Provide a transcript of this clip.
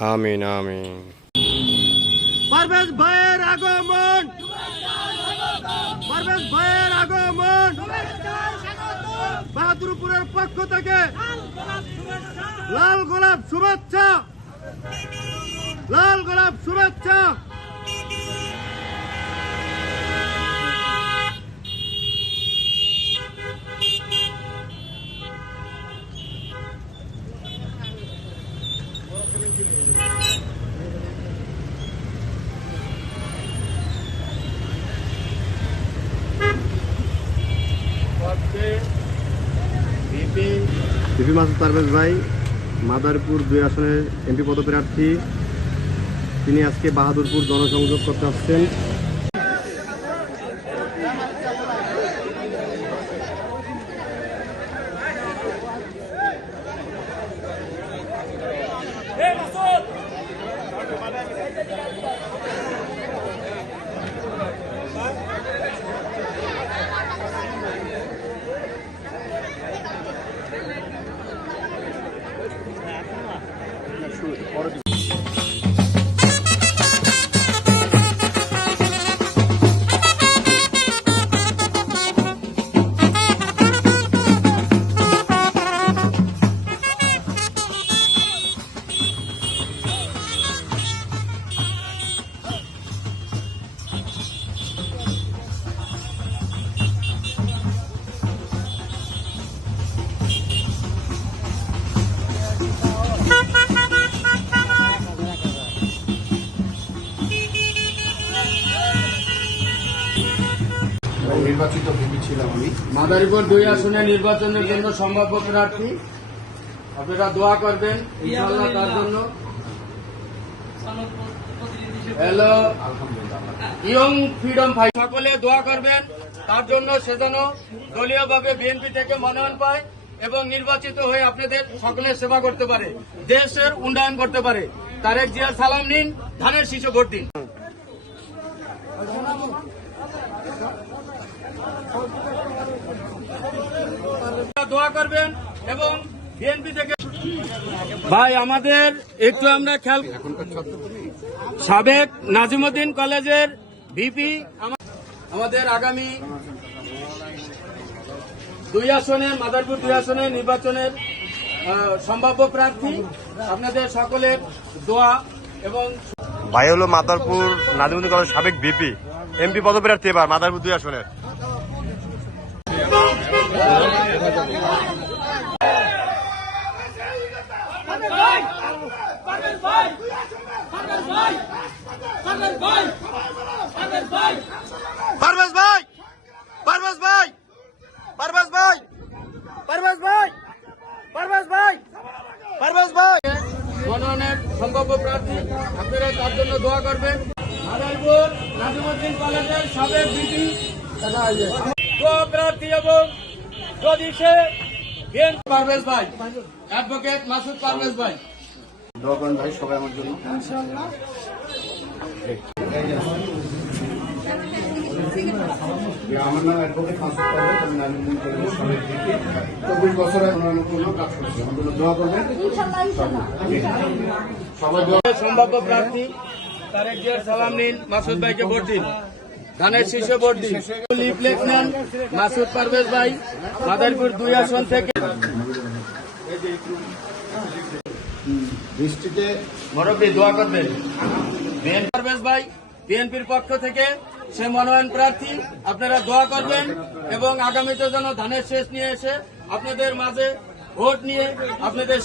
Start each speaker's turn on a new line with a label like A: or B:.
A: আমিন আমিন।
B: পারভেজ ভাইয়ের আগমন। পারভেজ ভাইয়ের আগমন। বাহাদুরপুরের পক্ষ থেকে লাল গোলাপ শুভেচ্ছা। লাল গোলাপ শুভেচ্ছা। বিপি মাসুদ পারভেজ ভাই, মাদারপুর দুই আসনের এমপি পদপ্রার্থী। তিনি আজকে বাহাদুরপুর জনসংযোগ করতে আসছেন।
C: নির্বাচিত ছিলাম আমি।
D: মাদারীপুর দুই আসনে নির্বাচনের জন্য সম্ভাব্য প্রার্থী, আপনারা দোয়া করবেন তার জন্য। হ্যালো, ইয়ং ফ্রিডম ফাই সকলে দোয়া করবেন, তার জন্য সে দলীয়ভাবে বিএনপি থেকে মনোনয়ন পায় এবং নির্বাচিত হয়ে আপনাদের সকলের সেবা করতে পারে, দেশের উন্নয়ন করতে পারে। তারেক জিয়ার সালাম নিন, ধানের শিশু ভোট দিন। দোয়া করবেন এবং বিএনপি থেকে ভাই, আমাদের একটু আমরা খেয়াল সাবেক নাজিমুদ্দিন কলেজের ভিপি আমাদের আগামী দুই আসনে মাদারপুর দুই আসনে নির্বাচনের সম্ভাব্য প্রার্থী। আপনাদের সকলের দোয়া এবং
A: ভাই হলো মাদারপুর নাজিমুদ্দিন কলেজ সাবেক বিপি এমপি পদপ্রার্থী এবার, মাদারপুর দুই আসনের। পারভেজ ভাই! পারভেজ ভাই! পারভেজ ভাই! পারভেজ ভাই! পারভেজ
D: মনোনয়নের সম্ভাব্য প্রার্থী, আপনারা তার জন্য দোয়া করবেন। নাজিমুদ্দিন কলেজের সাবেক দোয়া প্রার্থী এবং যদি সে পারভেজ ভাই অ্যাডভোকেট মাসুদ পারভেজ ভাই।
C: দোয়া ভাই সবাই আমার জন্য। আমার নাম অ্যাডভোকেট মাসুদ পারভেজ আমি নারিন্দন কলেজের সাবেক ভিপি চব্বিশ বছরে উন্নয়নের জন্য কাজ করছি। আমার জন্য দোয়া করবেন। সবাই
D: সম্ভাব্য প্রার্থী তারেক জিয়ার সালাম নিন মাসুদ ভাইকে ভোট দিন। ধানের শীর্ষে দিন লিফলেট নেন মাসুদ পারভেজ ভাই মাদারীপুর দুই আসন থেকে।
C: বৃষ্টিতে
D: মুরব্বী দোয়া করবেন। পারভেজ ভাই বিএনপির পক্ষ থেকে সে মনোনয়ন প্রার্থী আপনারা দোয়া করবেন এবং আগামীতে যেন ধানের শেষ নিয়ে এসে আপনাদের মাঝে ভোট নিয়ে আপনাদের